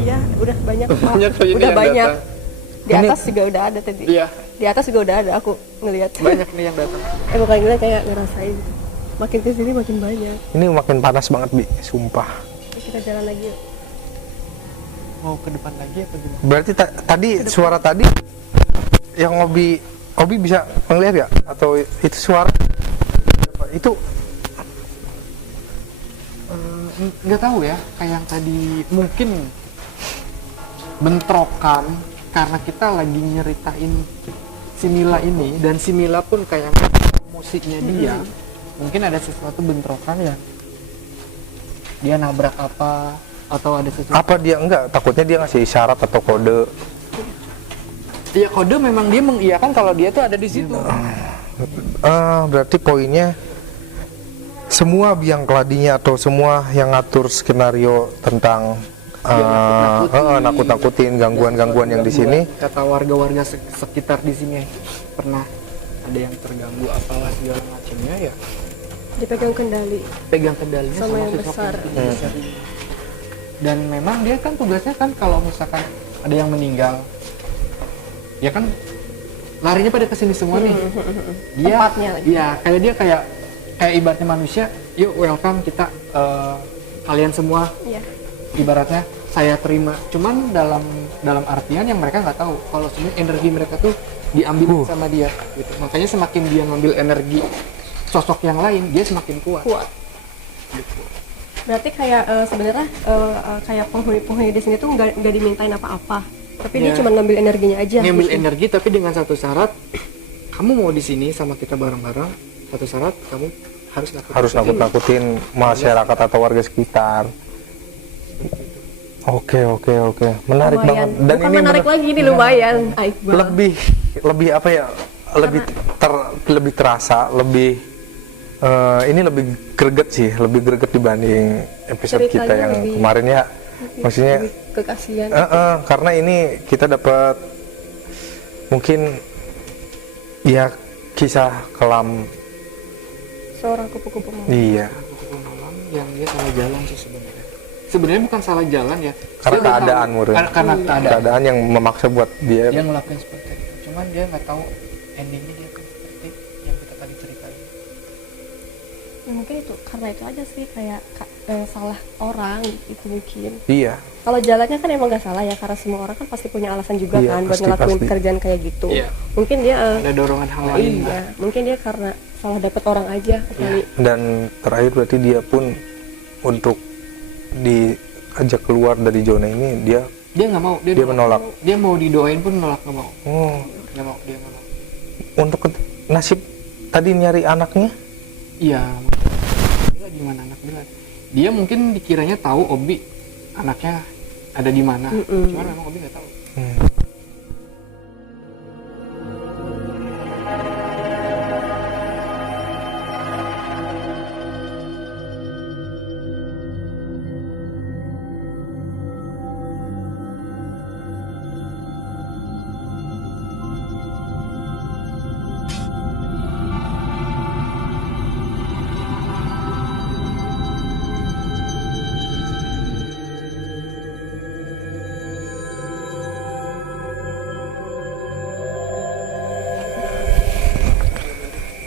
Iya, udah banyak. Pak. Banyak tuh ini Udah yang banyak. datang. Di atas juga udah ada tadi. Iya, Di atas juga udah ada aku ngelihat. banyak nih yang datang. Bukan ngeliat kayak ngerasain. Makin kesini makin banyak. Ini makin panas banget, Bi, sumpah. Yuk, kita jalan lagi yuk. Mau ke depan lagi apa gimana? Berarti tadi suara tadi yang Obi bisa ngeliat ya? Atau itu suara itu Nggak tahu ya, kayak yang tadi mungkin bentrokan karena kita lagi nyeritain si Mila ini dan si Mila pun kayak musiknya dia mungkin ada sesuatu bentrokan ya, dia nabrak apa atau ada sesuatu. apa dia enggak takutnya dia ngasih isyarat atau kode. Iya, kode memang dia mengiyakan kalau dia tuh ada di situ. Berarti poinnya semua biang keladinya atau semua yang ngatur skenario tentang nakut-nakutin gangguan-gangguan yang di sini. Kata warga-warga sekitar di sini pernah ada yang terganggu apalah segala macamnya ya. Dipegang kendali. Pegang kendalinya Sama yang sosok besar. tinggi besar ini. Dan memang dia kan tugasnya kan kalau misalkan ada yang meninggal, ya kan larinya pada kesini semua nih. Dia, Tempatnya lagi. iya kayak dia kayak ibaratnya manusia, yuk welcome kita kalian semua, Iya. ibaratnya saya terima. Cuman dalam artian yang mereka nggak tahu kalau sebenarnya energi mereka tuh diambil sama dia gitu. Makanya semakin dia ngambil energi sosok yang lain, dia semakin kuat. Gitu. Berarti kayak sebenarnya kayak penghuni di sini tuh nggak dimintain apa-apa. Tapi dia Ya. cuma ngambil energinya aja. Ngambil gitu. energi tapi dengan satu syarat, kamu mau di sini sama kita bareng-bareng, satu syarat kamu harus Nakut-nakutin masyarakat atau warga sekitar. Oke. Menarik Lumayan. banget. Dan Bukan ini menarik lagi ini lumayan. Iqbal. lebih apa ya? Lebih terasa, ini lebih greget sih, lebih greget dibanding episode Ceritanya kita yang lebih- kemarin ya. Maksudnya Lebih kekasihan. karena ini kita dapat mungkin ya kisah kelam. Seorang kupu-kupu malam. Iya. kupu-kupu malam yang dia salah jalan sih sebenarnya. Sebenarnya bukan salah jalan ya. Karena Dia udah keadaan, tahu. Murin. Karena keadaan. Keadaan yang memaksa buat dia. Dia ngelakuin seperti itu. Cuman dia nggak tahu endingnya dia tuh seperti yang kita tadi ceritain. Mungkin itu karena itu aja sih kayak salah orang itu mungkin. Iya. Kalau jalannya kan emang nggak salah ya, karena semua orang kan pasti punya alasan juga Iya, kan buat pasti, ngelakuin pasti. pekerjaan kayak gitu. Iya. Mungkin dia Ada dorongan hal lain lah. iya, mungkin dia karena salah dapat orang aja kali. Dan terakhir berarti dia pun untuk diajak keluar dari zona ini dia Dia nggak mau, dia menolak. Dia mau didoain pun nolak, nggak mau. Oh, Nggak mau, dia nggak mau. untuk nasib tadi nyari anaknya? Iya. Bila gimana anak Bila? Dia mungkin dikiranya tahu Obi anaknya ada di mana. Cuman memang Obi nggak tahu.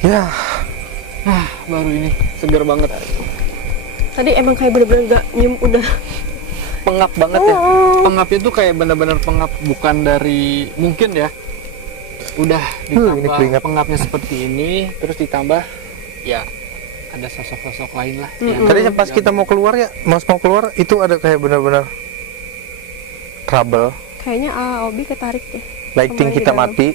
Ya, Ah, baru ini segar banget. Tadi emang kayak bener-bener nggak nyium udah. Pengap banget ya. Pengapnya tuh kayak benar-benar pengap, bukan dari mungkin ya. Udah ini ditambah keringat. pengapnya seperti ini, terus ditambah ya ada sosok-sosok lain lah. Ya. tadi pas kita mau keluar ya, Mas mau keluar itu ada kayak benar-benar trouble. Kayaknya Obi ketarik deh. Lighting Kembali kita ke dalam. mati,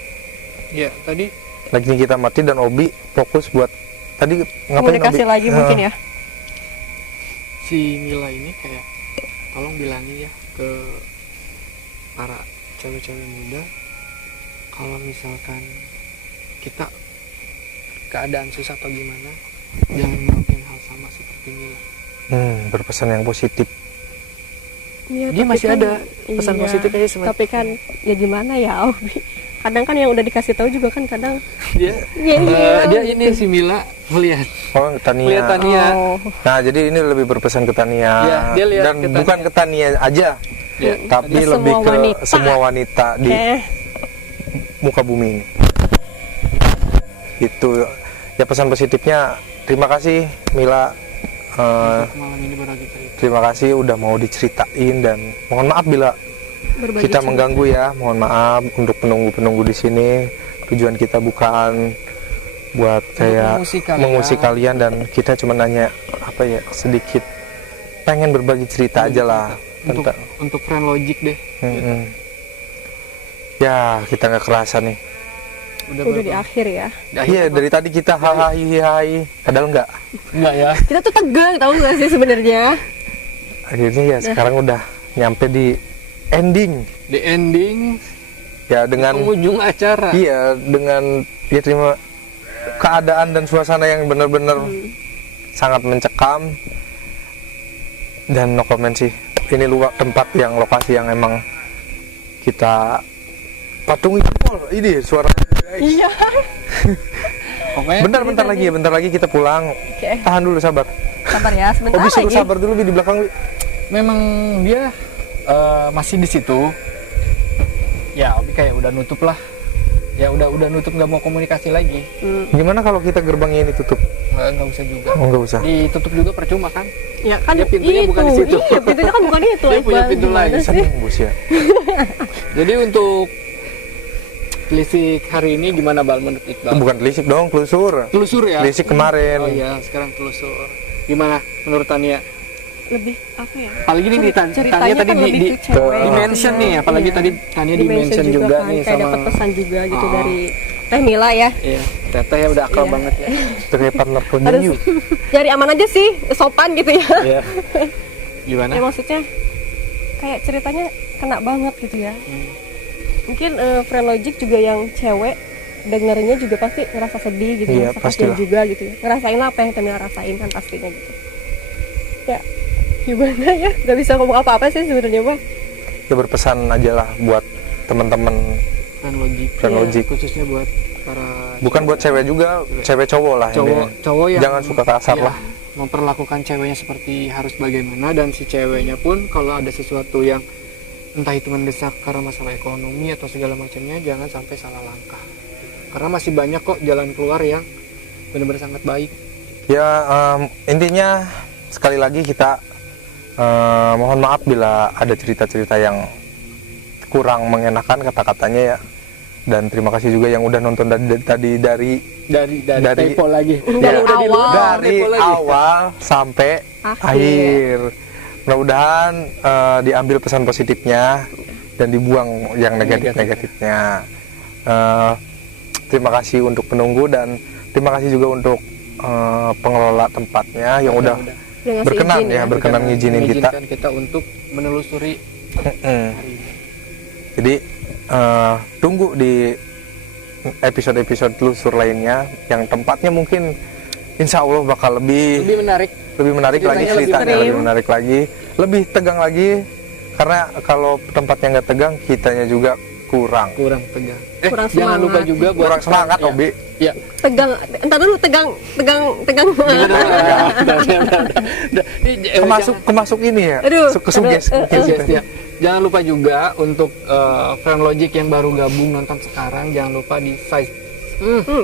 Ya, tadi lighting kita mati dan Obi fokus buat tadi ngapain Komunikasi Obi? lagi mungkin ya. si Mila ini kayak tolong bilangin ya ke para cewek-cewek muda kalau misalkan kita keadaan susah atau gimana, jangan melakukan hal sama seperti Mila. Berpesan yang positif. Iya, Dia tapi masih kan- ada pesan iya, positifnya sih, tapi kan ya gimana ya Obi. Kadang kan yang udah dikasih tahu juga kan kadang Dia iya. dia ini si Mila melihat Oh, Tania. Tania. Oh, Nah, jadi ini lebih berpesan ke Tania. Iya, dia lihat dan ke Tania. bukan ke Tania aja, Ya, tapi Ke lebih semua ke wanita. semua wanita di muka bumi ini. Itu ya pesan positifnya. Terima kasih Mila. untuk malam ini berbagi cerita. Terima kasih udah mau diceritain dan mohon maaf bila berbagi kita cerita. mengganggu ya. Mohon maaf untuk penunggu-penunggu di sini. Tujuan kita bukan buat kayak mengusik kalian dan kita cuma nanya apa ya, sedikit pengen berbagi cerita aja lah tentang Untuk friend logic deh. Mm-mm. Ya, kita nggak kerasa nih. Udah berapa? di akhir ya. Iya, dari tadi kita hai, padahal nggak. Enggak ya. Kita tuh tegang tahu nggak sih sebenarnya? Akhirnya ya sekarang udah nyampe di ending. Di ending Ya dengan penghujung acara. iya dengan ya terima keadaan dan suasana yang benar-benar sangat mencekam dan no comment sih. Ini luar tempat yang lokasi yang emang kita patungi jempol. Ini suara. Iya. Pokoknya Bentar lagi kita pulang. Oke. Tahan dulu, sabar. Sabar ya, sebentar Obi suruh lagi. sabar dulu Bi, di belakang Bi. memang dia masih di situ. Ya, Obi kayak udah nutup lah. Ya udah nutup, nggak mau komunikasi lagi. Gimana kalau kita gerbangnya ini tutup? Nggak usah juga. Oh, nggak usah. Ditutup juga percuma kan? Ya kan Dia pintunya itu. bukan di situ. Iya, pintunya kan bukan itu. Dia punya Iqbal. pintu Gimana lain. sih? Bus ya. Jadi untuk telisik hari ini gimana Bal menurut Iqbal? Bukan telisik dong, telusur. Telusur ya? Telisik kemarin. Oh iya, sekarang telusur. Gimana menurut Tania? Lebih apa ya? Apalagi ini di Tania Ceritanya tadi kan di, lebih di, ke cewek. di mention nih, apalagi Iya. tadi Tania di mention juga kan, nih kayak sama dapat pesan juga gitu Oh. dari Teh Mila ya. Iya, Teteh ya udah akrab Iya. banget ya. Sebagai partner Harus penyanyi. cari aman aja sih, sopan gitu ya. Iya. Gimana? Ya maksudnya kayak ceritanya kena banget gitu ya. Mungkin friend logic juga yang cewek dengerinnya juga pasti ngerasa sedih gitu, Iya, ngerasa pastilah. kasihan juga gitu ya. Ngerasain apa yang Temila rasain kan pastinya gitu. Ya gimana ya, nggak bisa ngomong apa-apa sih sebenarnya Bang. Ya berpesan aja lah buat teman-teman. Friend logic. Friend Iya, logic. khususnya buat para Bukan buat cewek juga, cewek cowok lah. cowok yang Jangan suka kasar iya, lah. memperlakukan ceweknya seperti harus bagaimana, dan si ceweknya pun kalau ada sesuatu yang entah itu mendesak karena masalah ekonomi atau segala macamnya, jangan sampai salah langkah. Karena masih banyak kok jalan keluar yang benar-benar sangat baik. Ya, intinya sekali lagi kita mohon maaf bila ada cerita-cerita yang kurang mengenakan kata-katanya ya. Dan terima kasih juga yang udah nonton tadi dari typo lagi. dari awal sampai akhir. Mudah-mudahan diambil pesan positifnya dan dibuang yang negatif-negatifnya. Terima kasih untuk penunggu dan terima kasih juga untuk pengelola tempatnya yang udah berkenan ngizinin kita untuk menelusuri. Jadi tunggu di episode-episode telusur lainnya yang tempatnya mungkin insya Allah bakal lebih menarik lagi ceritanya, lebih menarik lagi, lebih tegang lagi, karena kalau tempatnya nggak tegang kitanya juga kurang tegang. Kurang Jangan semangat. lupa juga buat kurang semangat Obi. Ya. Tegang, entar dulu tegang. Kemasuk ini ya. Aduh, Sugesti ya. Jangan lupa juga untuk Friend Logic yang baru gabung nonton sekarang, jangan lupa di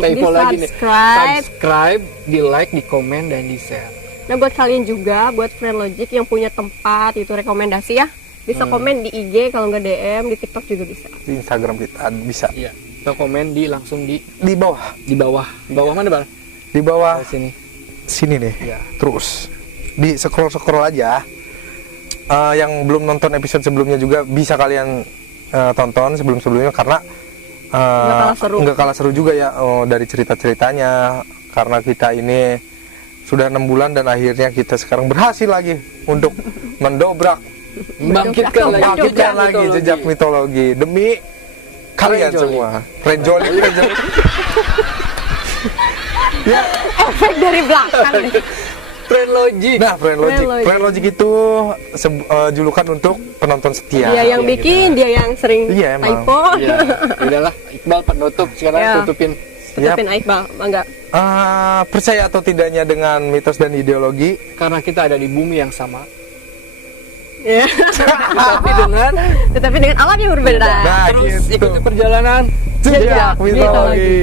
typo lagi nih. Subscribe, di like, di komen dan di share. Nah buat kalian juga, buat Friend Logic yang punya tempat itu rekomendasi ya, bisa komen di IG, kalau nggak DM di TikTok juga bisa. Di Instagram kita bisa. Iya. Atau komen langsung di bawah. Di bawah mana Bang? Di bawah sini nih. Ya. Terus di scroll aja. Yang belum nonton episode sebelumnya juga bisa kalian tonton sebelumnya karena nggak kalah seru juga ya dari cerita-ceritanya, karena kita ini sudah 6 bulan dan akhirnya kita sekarang berhasil lagi untuk membangkitkan lagi jejak mitologi demi kalian semua. Renjolik. Ya, Efek dari belakang nih. Friend Logic. Nah, Friend Logic itu julukan untuk penonton setia. Dia yang bikin, dia yang sering Iya, emang. typo. Ya, udahlah, Iqbal penutup sekarang Ya. tutupin. Tutupin Iqbal, enggak. Percaya atau tidaknya dengan mitos dan ideologi, Karena kita ada di bumi yang sama, Ya. tapi dengan Tetapi dengan alam yang berbeda. nah terus gitu. ikuti perjalanan Jejak mitologi.